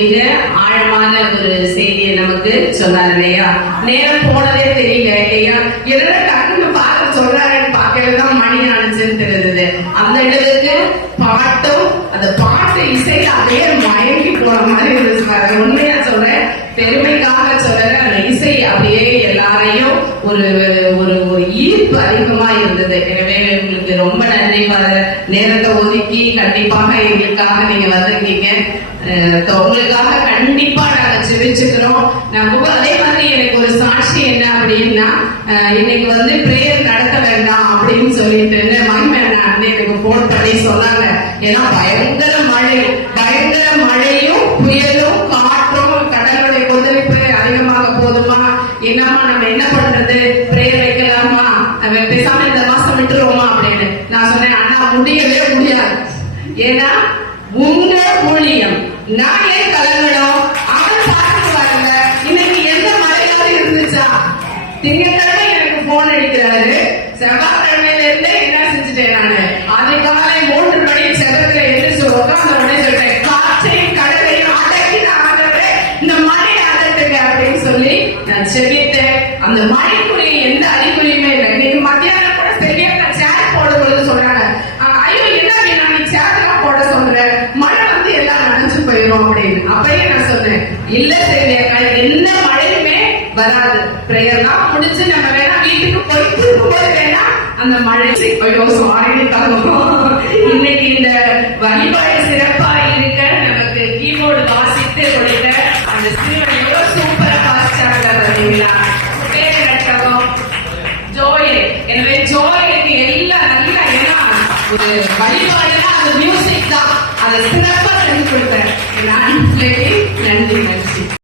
மிக ஆழமான ஒரு செய்தியை நமக்கு சொன்னார் இல்லையா. நேரம் போனதே தெரியல இல்லையா. எதனா டக்குன்னு பார்க்க சொல்றாருன்னு பார்க்கறதுதான் மணி ஆனிச்சுன்னு தெரிஞ்சது. அந்த இடத்துக்கு பாட்டும் அந்த பாட்டு இசையில அதே மயங்கி போன மாதிரி இருந்துச்சு. உண்மையா சொல்றேன், பெருமைக்காக சொல்றேன். அந்த இசை அப்படியே எல்லாரையும் ஒரு ஒரு ஒரு ஈர்ப்பு அதிகமா இருந்தது. எனவே உங்களுக்கு ரொம்ப நன்றி. நேரத்தை ஒதுக்கி கண்டிப்பாக எங்களுக்காக நீங்க வந்திருக்கீங்க. உங்களுக்காக கண்டிப்பா நாங்க ஜெபிச்சுக்கிறோம். அதே மாதிரி எனக்கு ஒரு சாட்சி என்ன அப்படின்னா, இன்னைக்கு பிரேயர் நடத்த வேண்டாம் அப்படின்னு சொல்லிட்டு மகிமை அண்ணன் எனக்கு போன் பண்ணி சொன்னாங்க. ஏன்னா பயங்கர மழையும் புயலும் காற்றும் கடலுடைய கொந்தளிப்பு அதிகமாக போதுமா, என்னமா நம்ம என்ன பண்றது, பிரேயர் வைக்கலாமா, பேசாம இந்த மாசம் விட்டுருவோமா அப்படின்னு நான் சொன்னேன். அண்ணா முடியவே முடியாது. ஏன்னா உங்க ஊழியம் நான் ஏன் கலங்கணும், அவன் பார்த்து பாருங்க. இன்னைக்கு எந்த மழையாவது இருந்துச்சா? திங்கட்கிழமை எனக்கு போன் அடிக்கிறாரு. செவ்வாய்க்கிழமையில இருந்து என்ன செஞ்சுட்டேன் நானு, அதிகாலை 3 மணி செவத்துல எந்திரிச்சு உட்கார்ந்த உடனே சொல்லிட்டேன், காற்றையும் கடலையும் அடக்கி ஆடுறே இந்த மழை அடட்டுங்க அப்படின்னு சொல்லி நான் செவிட்டேன். அந்த மழைக்குரிய எந்த அறிகுறியுமே இல்லை. இன்னைக்கு மத்தியானம் கூட சரியா நான் சேர் போட பொழுது சொல்றாங்க, ஐயோ என்ன நீ சேர் எல்லாம் போட சொல்ற, மழை எல்லாம் நனைஞ்சு போயிடும் அப்படின்னு. அப்பயே நான் சொன்னேன், இல்ல சரியா என்ன மழையுமே வராது. பிரேயர் தான் முடிச்சு நம்ம வேணா வீட்டுக்கு போய் திரும்பும்போது வேணா அந்த மழை இன்னைக்கு இந்த வழிபாடு சிறப்பா இருக்க நமக்கு கீபோர்டு வாசித்து கொடுத்த அந்த சிறுவன் எவ்வளவு சூப்பரா வாசிச்சாங்க பார்த்தீங்களா. பேர் கட்டகம் ஜோயே. எனவே ஜோயலுக்கு எல்லாம் நல்லா, ஏன்னா ஒரு வழிபாடுனா அந்த மியூசிக் தான், அதை சிறப்பா செஞ்சு கொடுத்தேன். நன்றி.